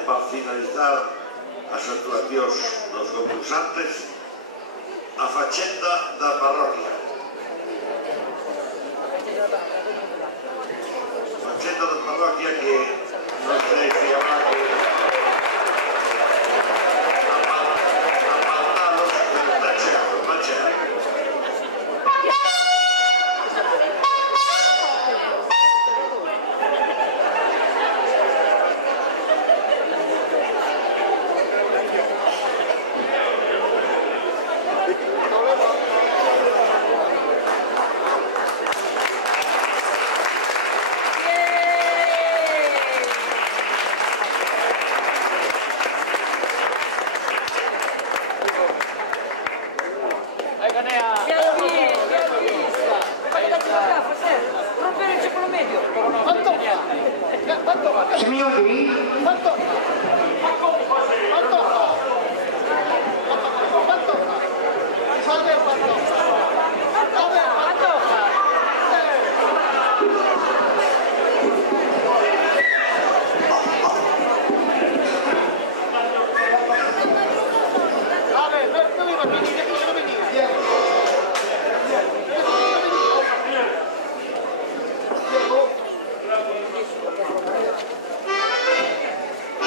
para finalizar as actuacións dos concursantes, a fachenda da parroquia. Fachenda da parroquia que non sei se habrá que apartalos con tachero.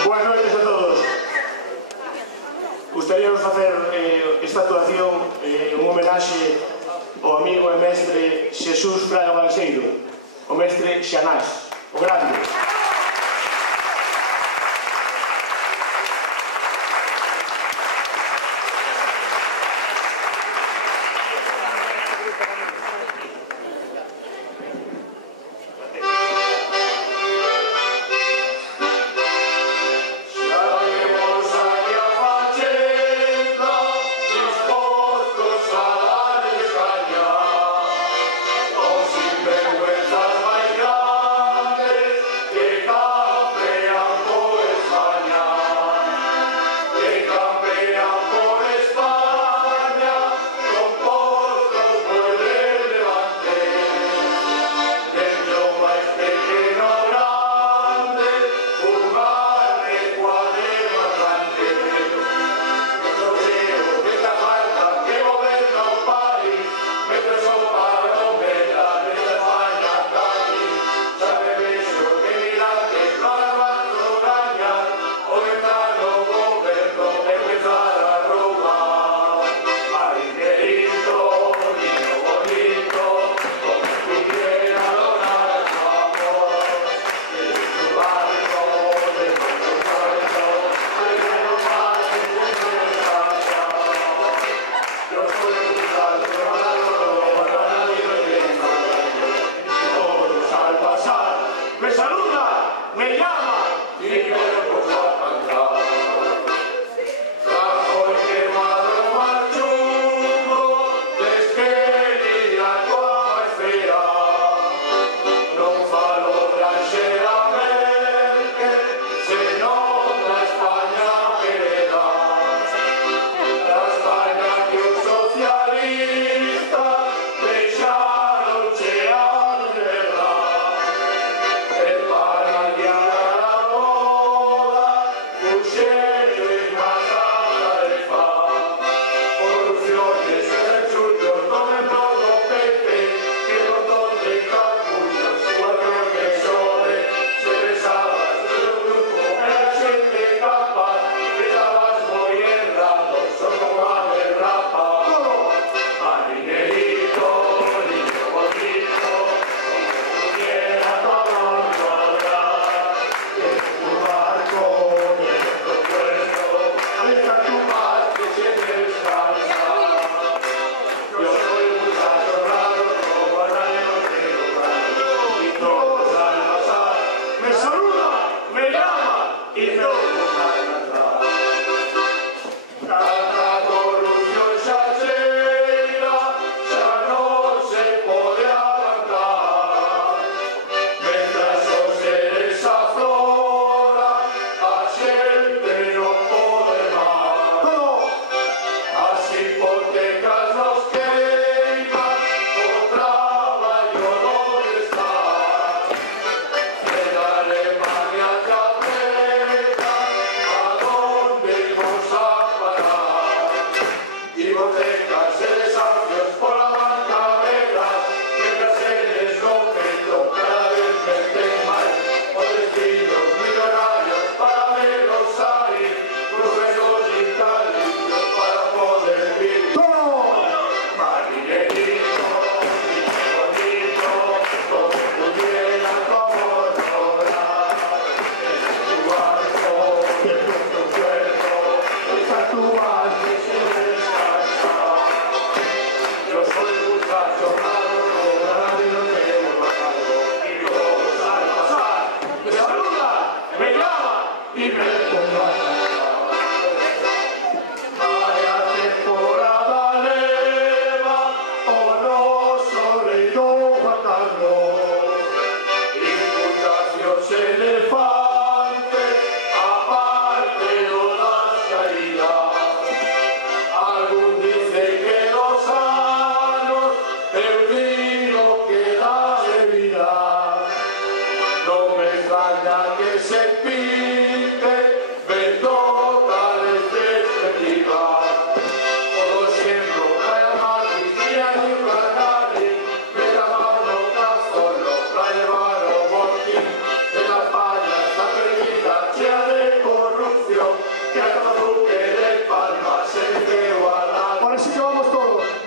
Buenas noites a todos. Gustaríamos facer esta actuación un homenaxe ao amigo e mestre Xesús Fraga Balseiro, o mestre Xanás, o grande. Que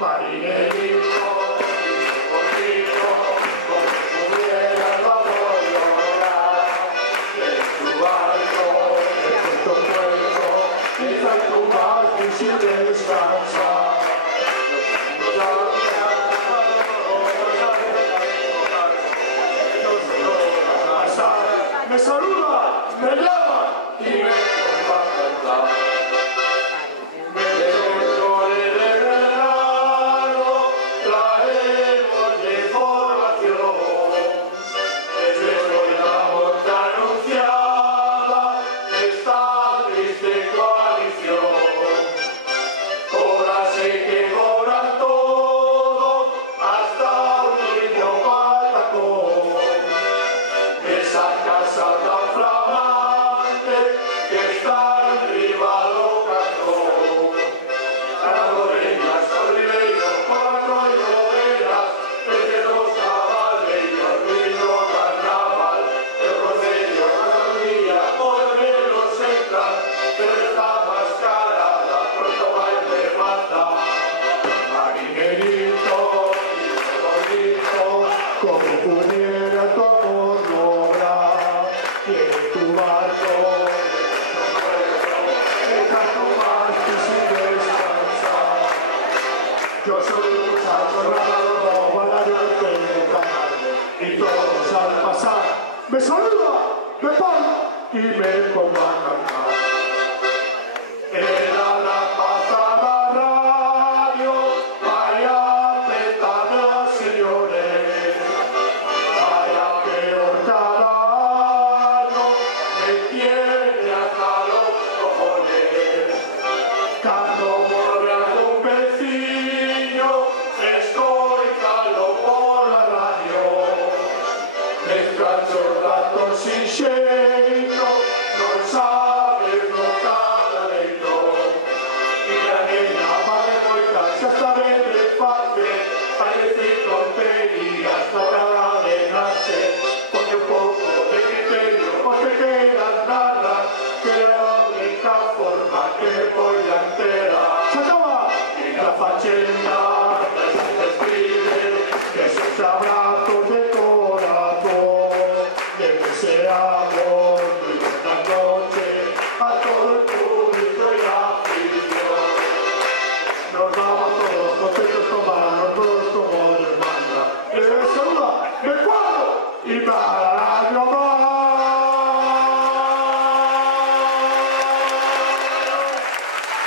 Marinerito, contigo, como pudiera lo voy a lograr. En tu barco, en tu puerto, quizá tu mar quisiera descansar. Me saluda, me llama y me va a cantar. Me dentro de verano, traemos de formación. Desde hoy la monta anunciada, esta triste coalición. Ahora sé que cobran todo, hasta un último patacón. Esa casa tan flamante que está arriba lo cantó. Candoreñas, corribeños, cuatro y novelas, desde los caballeros, vino carnaval, el rodeño, Cataluña, volveros entran, pero esta mascarada pronto va a levantar. Marinerito, bonito, como pudiera tu amor lograr, y en tu barco, deja tu mástil sin descansar. Yo soy un muchacho nadador, para yo tengo canal, y todos al pasar me saluda, me paro y me pongo a cantar. Era la pasada radio, vaya petada, señores, vaya peor cada año, me tiene hasta los cojones. Cuando muere algún vecino, estoy caldo por la radio. Descanso datos sin xeito, non sabes no cada leito. E a nena vai moitas, xa está ben de fácil, vai decir tonterías na cara de nace, porque un pouco de criterio, os que quedan nada, que é a única forma que me poida entera. Se acaba! E na fachenda, se escribe, que esos abrazos de corazón, de que seamos muy buenas noches a todo el público y la afición. Nos vamos todos contentos con manos, todos como Dios manda. Les saluda, me cuadro y para la global.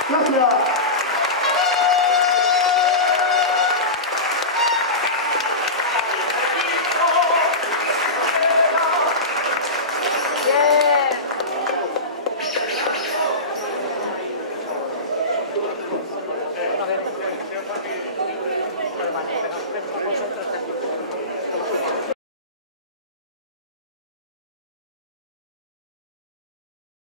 Gracias. Yeah.